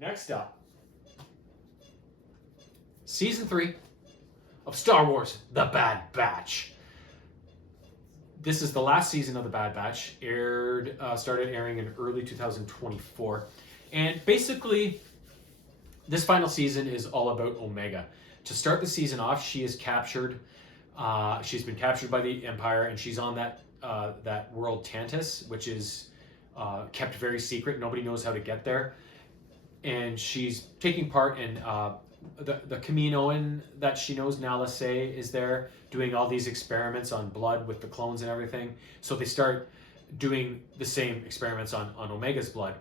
Next up, Season 3 of Star Wars The Bad Batch. This is the last season of The Bad Batch. Started airing in early 2024. And basically, this final season is all about Omega. To start the season off, she is captured. She's been captured by the Empire, and she's on that world Tantus, which is kept very secret. Nobody knows how to get there. And she's taking part in the Kaminoan that she knows, Nala Se, is there doing all these experiments on blood with the clones and everything. So they start doing the same experiments on Omega's blood.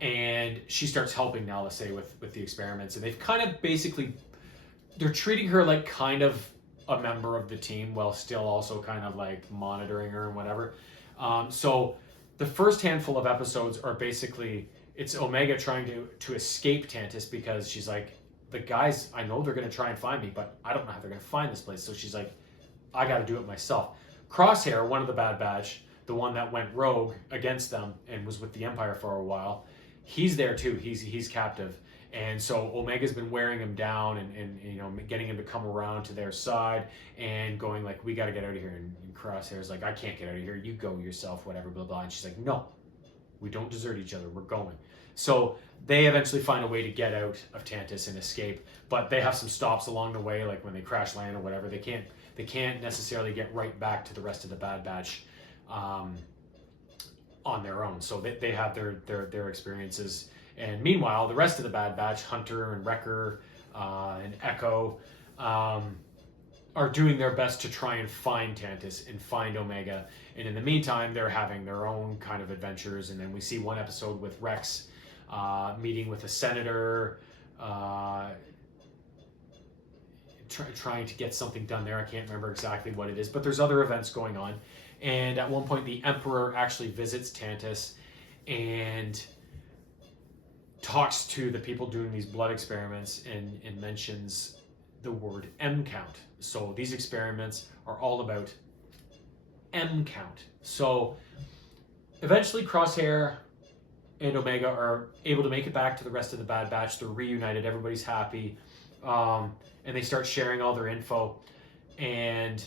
And she starts helping Nala Se with the experiments. And they've kind of they're treating her like kind of a member of the team while still also kind of like monitoring her and whatever. So the first handful of episodes are basically, it's Omega trying to escape Tantus because she's like, the guys, I know they're going to try and find me, but I don't know how they're going to find this place. So she's like, I got to do it myself. Crosshair, one of the Bad Batch, the one that went rogue against them and was with the Empire for a while, he's there too. He's captive. And so Omega's been wearing him down and getting him to come around to their side and going like, we got to get out of here. And Crosshair's like, I can't get out of here. You go yourself, whatever, blah, blah. And she's like, no, we don't desert each other. We're going. So they eventually find a way to get out of Tantus and escape, but they have some stops along the way, like when they crash land or whatever. They can't necessarily get right back to the rest of the Bad Batch on their own. So they have their experiences. And meanwhile, the rest of the Bad Batch, Hunter and Wrecker and Echo, are doing their best to try and find Tantus and find Omega. And in the meantime, they're having their own kind of adventures. And then we see one episode with Rex meeting with a senator, trying to get something done there. I can't remember exactly what it is, but there's other events going on. And at one point, the Emperor actually visits Tantus and talks to the people doing these blood experiments and mentions the word M count. So these experiments are all about M count. So eventually Crosshair and Omega are able to make it back to the rest of the Bad Batch. They're reunited. Everybody's happy. And they start sharing all their info. And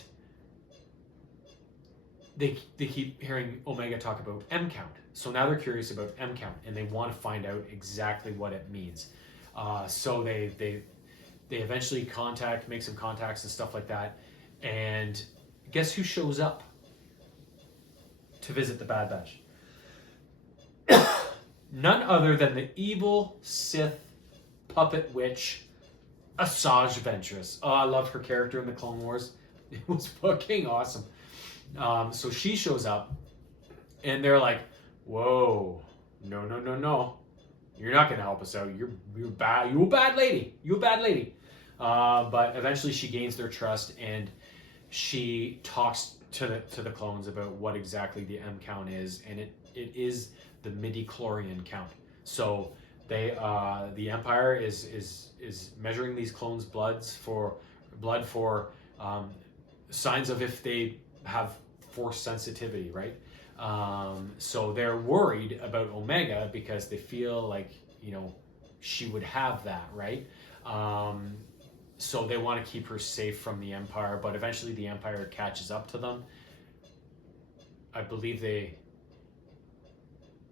they keep hearing Omega talk about M count. So now they're curious about M count, and they want to find out exactly what it means. So they eventually make some contacts and stuff like that. And guess who shows up to visit the Bad Batch? None other than the evil Sith puppet witch, Asajj Ventress. Oh, I loved her character in the Clone Wars. It was fucking awesome. So she shows up, and they're like, whoa, no. You're not going to help us out. You're bad. You a bad lady. But eventually she gains their trust, and she talks to the clones about what exactly the M count is, and it is the midi-chlorian count. So the Empire is measuring these clones' blood for signs of if they have force sensitivity, right? So they're worried about Omega because they feel like, she would have that, right? So they want to keep her safe from the Empire, but eventually the Empire catches up to them. I believe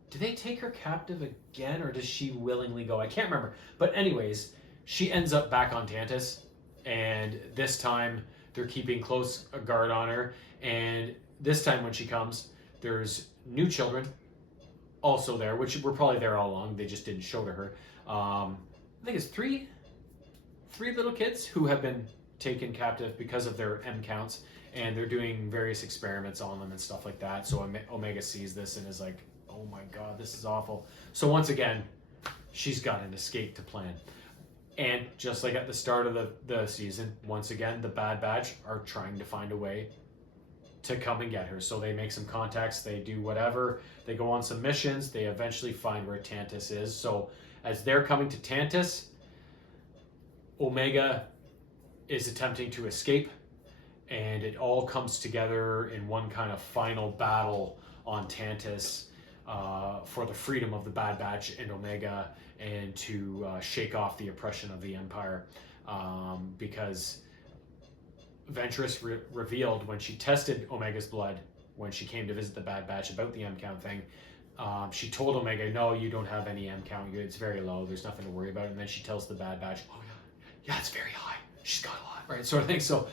do they take her captive again, or does she willingly go? I can't remember. But anyways, she ends up back on Tantus, and this time they're keeping close guard on her. And this time when she comes, there's new children also there, which were probably there all along. They just didn't show to her. I think it's three little kids who have been taken captive because of their M counts, and they're doing various experiments on them and stuff like that. So Omega sees this and is like, oh my god, this is awful. So once again, she's got an escape to plan. And just like at the start of the season, once again, the Bad Batch are trying to find a way to come and get her. So they make some contacts, they do whatever, they go on some missions, they eventually find where Tantus is. So as they're coming to Tantus, Omega is attempting to escape, and it all comes together in one kind of final battle on Tantus. for the freedom of the Bad Batch and Omega, and to shake off the oppression of the Empire, because Ventress revealed when she tested Omega's blood when she came to visit the Bad Batch about the M count thing. She told Omega, "No, you don't have any M count. It's very low. There's nothing to worry about." And then she tells the Bad Batch, "Oh yeah, it's very high. She's got a lot, right?" Sort of thing. So,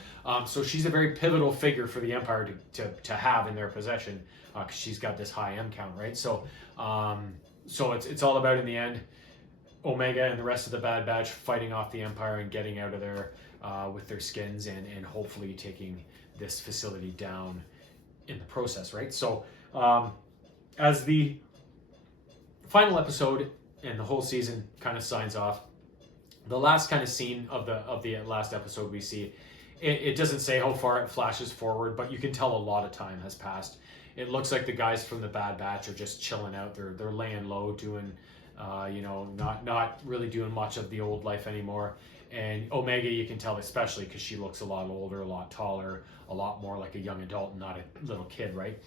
so she's a very pivotal figure for the Empire to have in their possession, because she's got this high M count, right? So, so it's all about, in the end, Omega and the rest of the Bad Batch fighting off the Empire and getting out of there with their skins, and hopefully taking this facility down in the process, right? So, as the final episode and the whole season kind of signs off, the last kind of scene of the last episode we see, it doesn't say how far it flashes forward, but you can tell a lot of time has passed. It looks like the guys from the Bad Batch are just chilling out. They're laying low, doing, not really doing much of the old life anymore. And Omega, you can tell, especially because she looks a lot older, a lot taller, a lot more like a young adult and not a little kid, right?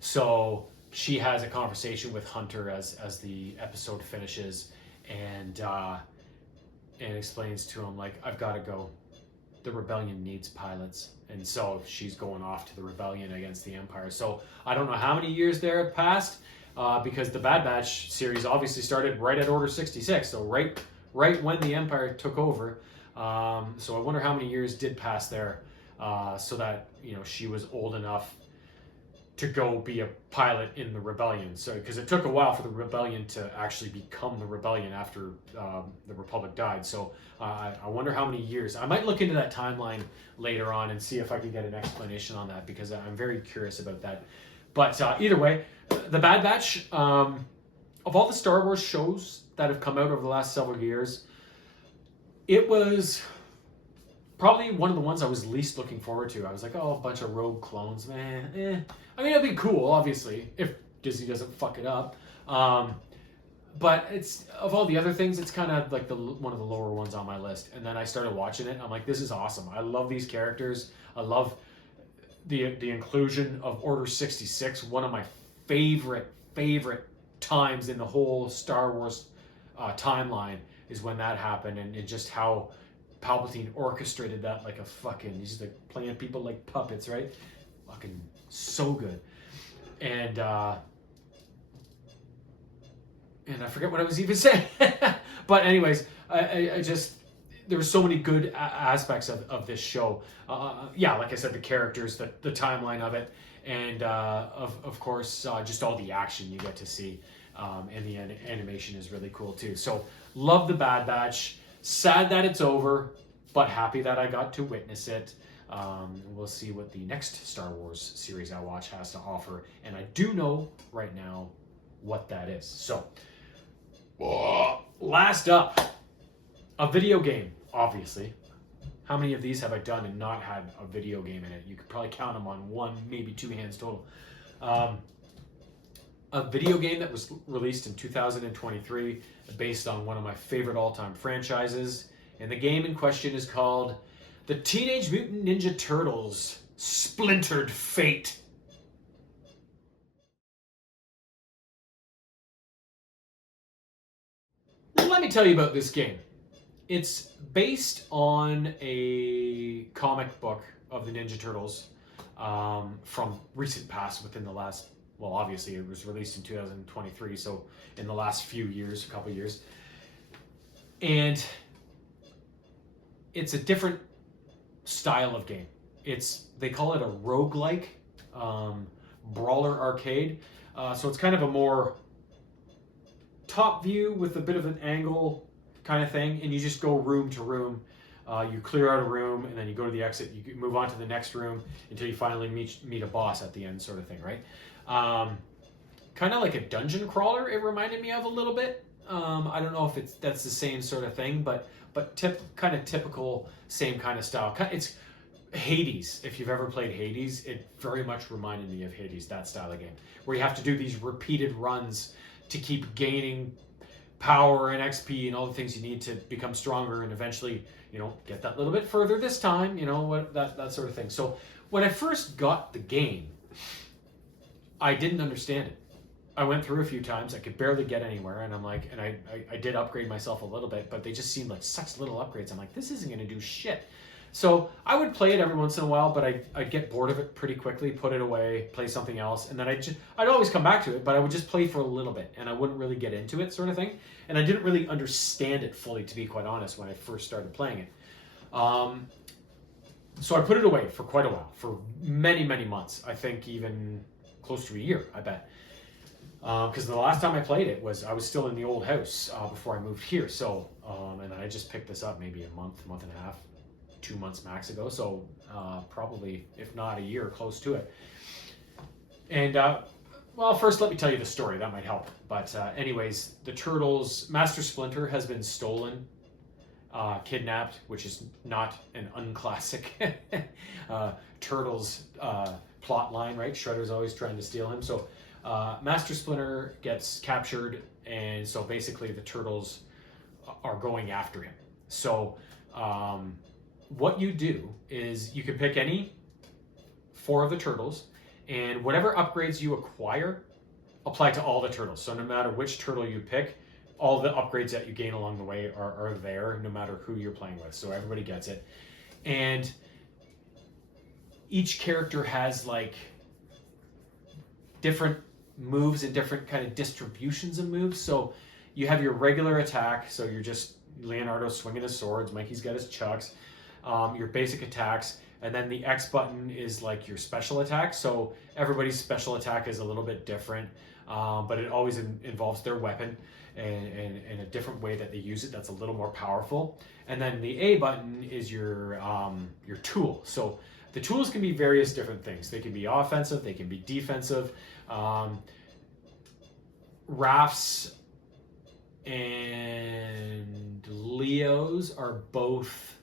So she has a conversation with Hunter as the episode finishes, and explains to him, like, "I've got to go. The rebellion needs pilots." And so she's going off to the rebellion against the Empire. So I don't know how many years there have passed, because the Bad Batch series obviously started right at Order 66, so right when the Empire took over. So I wonder how many years did pass there, so that, she was old enough to go be a pilot in the rebellion. So, because it took a while for the rebellion to actually become the rebellion after the Republic died. So I wonder how many years. I might look into that timeline later on and see if I can get an explanation on that, because I'm very curious about that. But either way, the Bad Batch, of all the Star Wars shows that have come out over the last several years, it was probably one of the ones I was least looking forward to. I was like, oh, a bunch of rogue clones, man. I mean, it'd be cool, obviously, if Disney doesn't fuck it up. But it's, of all the other things, it's kind of like one of the lower ones on my list. And then I started watching it, and I'm like, this is awesome. I love these characters. I love the inclusion of Order 66, one of my favorite times in the whole Star Wars timeline is when that happened, and just how Palpatine orchestrated that like a fucking, he's like playing people like puppets, right? Fucking so good. And I forget what I was even saying. But anyways, I just, there were so many good aspects of this show. Like I said, the characters, the timeline of it, and of course, just all the action you get to see. And the animation is really cool too. So love the Bad Batch. Sad that it's over, but happy that I got to witness it. We'll see what the next Star Wars series I watch has to offer. And I do know right now what that is. So, last up, a video game, obviously. How many of these have I done and not had a video game in it? You could probably count them on one, maybe two hands total. A video game that was released in 2023 based on one of my favorite all-time franchises. And the game in question is called The Teenage Mutant Ninja Turtles Splintered Fate. Let me tell you about this game. It's based on a comic book of the Ninja Turtles from recent past, within the last, well, obviously it was released in 2023, so in the last few years, a couple years. And it's a different style of game. They call it a roguelike brawler arcade. So it's kind of a more top view with a bit of an angle kind of thing, and you just go room to room. You clear out a room, and then you go to the exit. You move on to the next room until you finally meet a boss at the end, sort of thing, right? Kind of like a dungeon crawler. It reminded me of a little bit. I don't know if that's the same sort of thing, but kind of typical, same kind of style. It's Hades. If you've ever played Hades, it very much reminded me of Hades, that style of game, where you have to do these repeated runs to keep gaining power and XP and all the things you need to become stronger and eventually, get that little bit further this time, that sort of thing. So when I first got the game, I didn't understand it. I went through a few times. I could barely get anywhere, and I'm like, and I did upgrade myself a little bit, but they just seemed like such little upgrades. I'm like, this isn't going to do shit. So I would play it every once in a while, but I'd get bored of it pretty quickly, put it away, play something else, and then I'd always come back to it, but I would just play for a little bit, and I wouldn't really get into it, sort of thing. And I didn't really understand it fully, to be quite honest, when I first started playing it. So I put it away for quite a while, for many, many months. I think even close to a year, I bet. Because the last time I played it I was still in the old house before I moved here. So, and I just picked this up maybe a month and a half, 2 months max ago. So probably, if not a year, close to it. And well, first let me tell you the story. That might help. But anyways, the Turtles, Master Splinter has been stolen, kidnapped, which is not an unclassic Turtles plot line, right? Shredder's always trying to steal him. So Master Splinter gets captured, and so basically the Turtles are going after him. So what you do is you can pick any 4 of the Turtles, and whatever upgrades you acquire apply to all the Turtles. So no matter which turtle you pick, all the upgrades that you gain along the way are there, no matter who you're playing with. So everybody gets it. And each character has like different moves and different kind of distributions of moves. So you have your regular attack, so you're just Leonardo swinging his swords, Mikey's got his chucks, your basic attacks, and then the X button is like your special attack. So everybody's special attack is a little bit different, but it always involves their weapon and a different way that they use it that's a little more powerful. And then the A button is your tool. So the tools can be various different things. They can be offensive, they can be defensive. Raph's and Leo's are both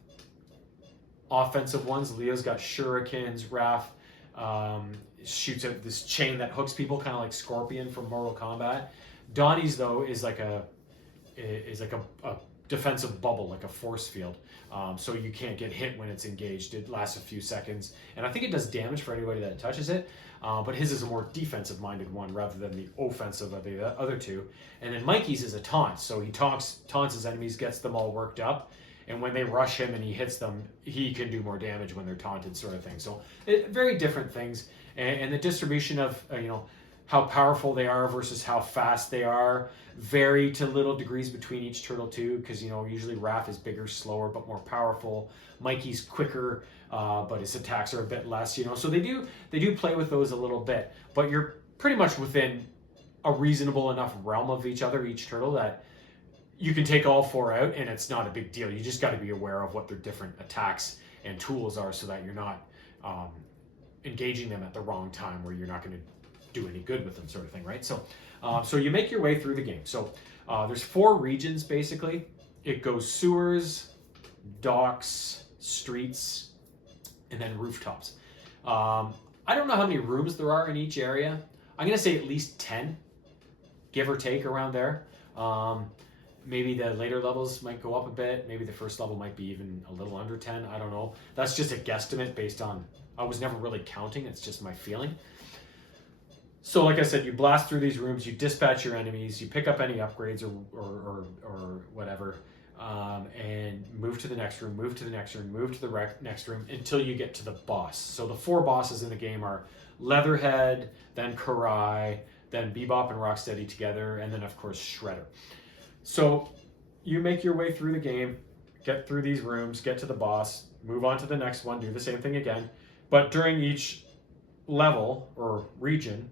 offensive ones. Leo's got shurikens. Raph shoots out this chain that hooks people, kind of like Scorpion from Mortal Kombat. Donnie's though is like a defensive bubble, like a force field. So you can't get hit when it's engaged. It lasts a few seconds, and I think it does damage for anybody that touches it. But his is a more defensive-minded one rather than the offensive of the other two. And then Mikey's is a taunt, so he taunts his enemies, gets them all worked up, and when they rush him and he hits them, he can do more damage when they're taunted, sort of thing. So very different things, and the distribution of how powerful they are versus how fast they are vary to little degrees between each turtle too, because usually Raph is bigger, slower, but more powerful. Mikey's quicker, but his attacks are a bit less. So they do play with those a little bit, but you're pretty much within a reasonable enough realm of each turtle, that you can take all 4 out and it's not a big deal. You just got to be aware of what their different attacks and tools are, so that you're not engaging them at the wrong time where you're not going to do any good with them, sort of thing, right? So so you make your way through the game. So there's 4 regions basically. It goes sewers, docks, streets, and then rooftops. I don't know how many rooms there are in each area. I'm gonna say at least 10, give or take, around there. Maybe the later levels might go up a bit. Maybe the first level might be even a little under 10. I don't know. That's just a guesstimate based on, I was never really counting. It's just my feeling. So like I said, you blast through these rooms, you dispatch your enemies, you pick up any upgrades or whatever, and move to the next room, move to the next room, move to the next room until you get to the boss. So the 4 bosses in the game are Leatherhead, then Karai, then Bebop and Rocksteady together, and then of course Shredder. So you make your way through the game, get through these rooms, get to the boss, move on to the next one, do the same thing again. But during each level or region,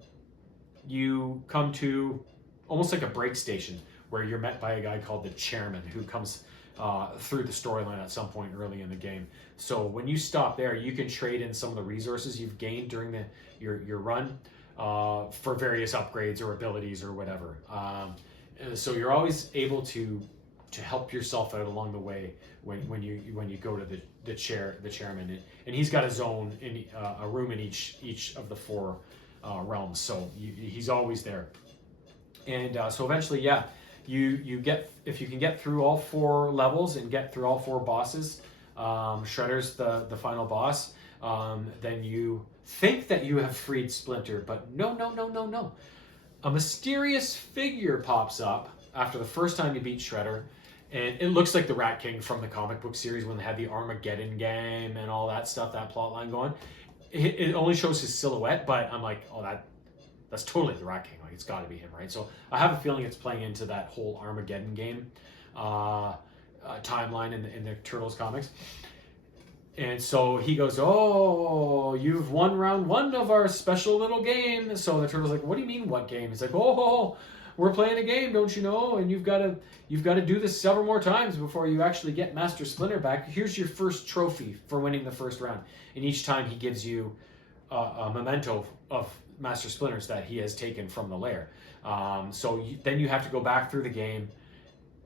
you come to almost like a break station where you're met by a guy called the Chairman, who comes through the storyline at some point early in the game. So when you stop there, you can trade in some of the resources you've gained during your run for various upgrades or abilities or whatever. So you're always able to help yourself out along the way when you go to the chairman, and he's got his own a room in each of the 4 realms, so he's always there. And so eventually, yeah, you get, if you can get through all 4 levels and get through all 4 bosses, Shredder's the final boss, then you think that you have freed Splinter, but no. a mysterious figure pops up after the first time you beat Shredder, and it looks like the Rat King from the comic book series when they had the Armageddon game and all that stuff, that plot line going. It only shows his silhouette, but I'm like, oh, that's totally the Rat King. Like, it's got to be him, right? So I have a feeling it's playing into that whole Armageddon game timeline in the Turtles comics. And so he goes, oh, you've won round 1 of our special little game. So the Turtle's like, what do you mean, what game? He's like, oh, we're playing a game, don't you know? And you've got to do this several more times before you actually get Master Splinter back. Here's your first trophy for winning the first round. And each time he gives you a memento of Master Splinters that he has taken from the lair. Then you have to go back through the game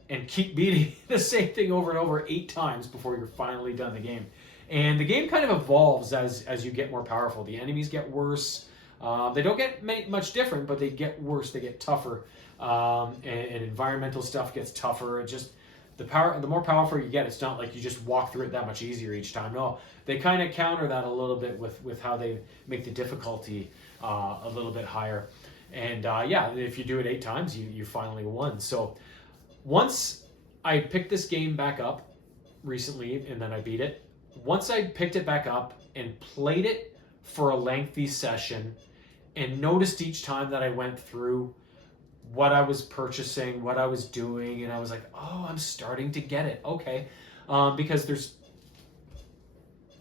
and keep beating the same thing over and over 8 times before you're finally done the game. And the game kind of evolves as you get more powerful. The enemies get worse. They don't get much different, but they get worse. They get tougher. And environmental stuff gets tougher. It just the more powerful you get, it's not like you just walk through it that much easier each time. No, they kind of counter that a little bit with how they make the difficulty a little bit higher. And if you do it 8 times, you finally won. So once I picked this game back up recently, and then I beat it. Once I picked it back up and played it for a lengthy session and noticed each time that I went through what I was purchasing, what I was doing, and I was like, oh, I'm starting to get it. Okay. Because there's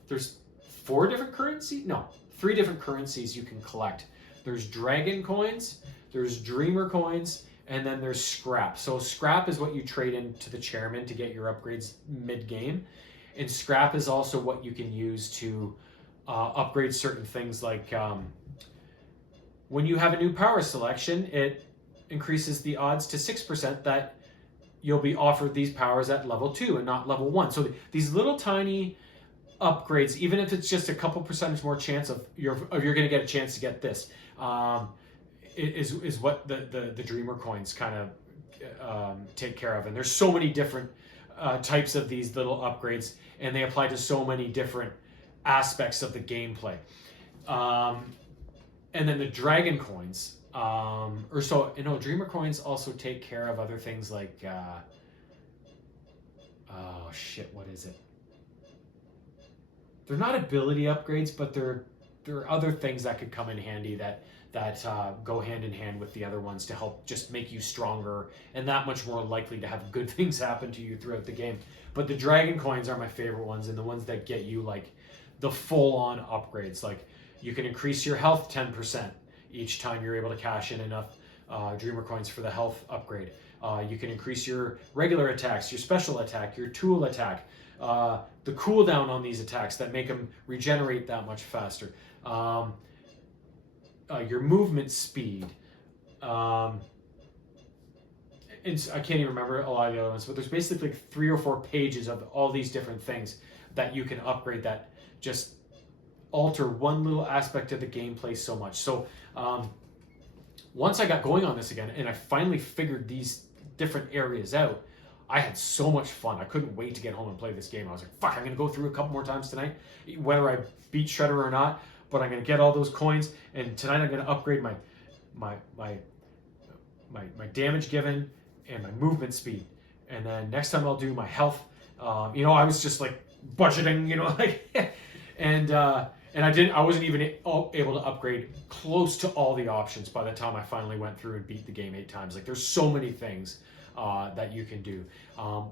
3 different currencies you can collect. There's dragon coins, there's dreamer coins, and then there's scrap. So scrap is what you trade into the chairman to get your upgrades mid-game. And scrap is also what you can use to upgrade certain things, like when you have a new power selection, it increases the odds to 6% that you'll be offered these powers at level 2 and not level 1. So these little tiny upgrades, even if it's just a couple percentage more chance of you're going to get a chance to get this, is what the Dreamer coins kind of take care of. And there's so many different types of these little upgrades, and they apply to so many different aspects of the gameplay. And then the dragon coins, Dreamer coins also take care of other things like, what is it? They're not ability upgrades, but there are other things that could come in handy that go hand in hand with the other ones to help just make you stronger and that much more likely to have good things happen to you throughout the game. But the dragon coins are my favorite ones, and the ones that get you like the full-on upgrades. Like you can increase your health 10% each time you're able to cash in enough Dreamer coins for the health upgrade. You can increase your regular attacks, your special attack, your tool attack, the cooldown on these attacks that make them regenerate that much faster. Your movement speed. I can't even remember a lot of the other ones, but there's basically 3 or 4 pages of all these different things that you can upgrade that just alter one little aspect of the gameplay so much. So once I got going on this again and I finally figured these different areas out, I had so much fun. I couldn't wait to get home and play this game. I was like, fuck, I'm going to go through a couple more times tonight, whether I beat Shredder or not, but I'm going to get all those coins, and tonight I'm going to upgrade my damage given and my movement speed. And then next time I'll do my health. I was just like budgeting, and I wasn't even able to upgrade close to all the options by the time I finally went through and beat the game 8 times. Like there's so many things that you can do,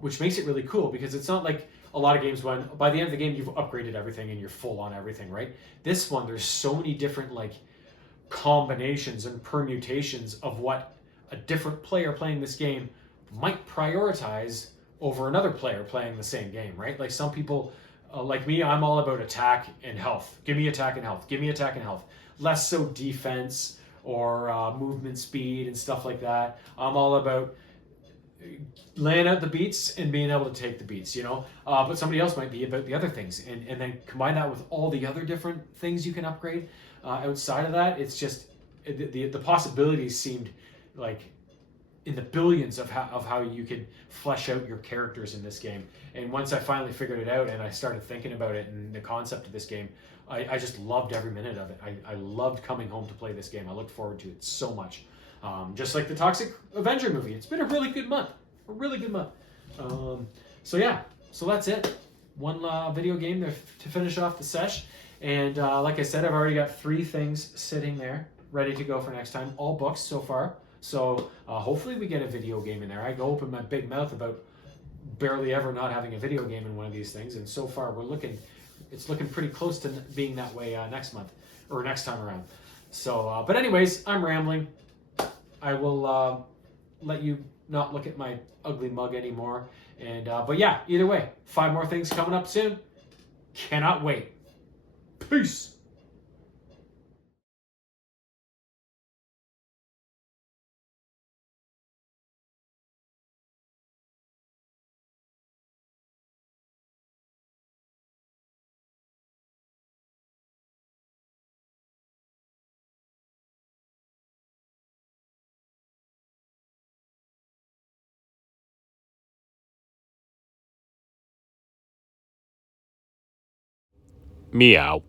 which makes it really cool, because it's not like a lot of games when by the end of the game you've upgraded everything and you're full on everything, right? This one, there's so many different like combinations and permutations of what a different player playing this game might prioritize over another player playing the same game, right? Like some people, like me, I'm all about attack and health. Give me attack and health. Give me attack and health. Less so defense or movement speed and stuff like that. I'm all about laying out the beats and being able to take the beats, but somebody else might be about the other things, and then combine that with all the other different things you can upgrade outside of that. It's just the possibilities seemed like in the billions of how you could flesh out your characters in this game. And once I finally figured it out and I started thinking about it and the concept of this game, I just loved every minute of it. I loved coming home to play this game. I looked forward to it so much. Just like the Toxic Avenger movie. It's been a really good month. A really good month. So yeah, so that's it. One video game there to finish off the sesh. And like I said, I've already got 3 things sitting there ready to go for next time. All books so far. So hopefully we get a video game in there. I go open my big mouth about barely ever not having a video game in one of these things. And so far it's looking pretty close to being that way next month or next time around. So, but anyways, I'm rambling. I will let you not look at my ugly mug anymore. And but yeah, either way, 5 more things coming up soon. Cannot wait. Peace. Meow.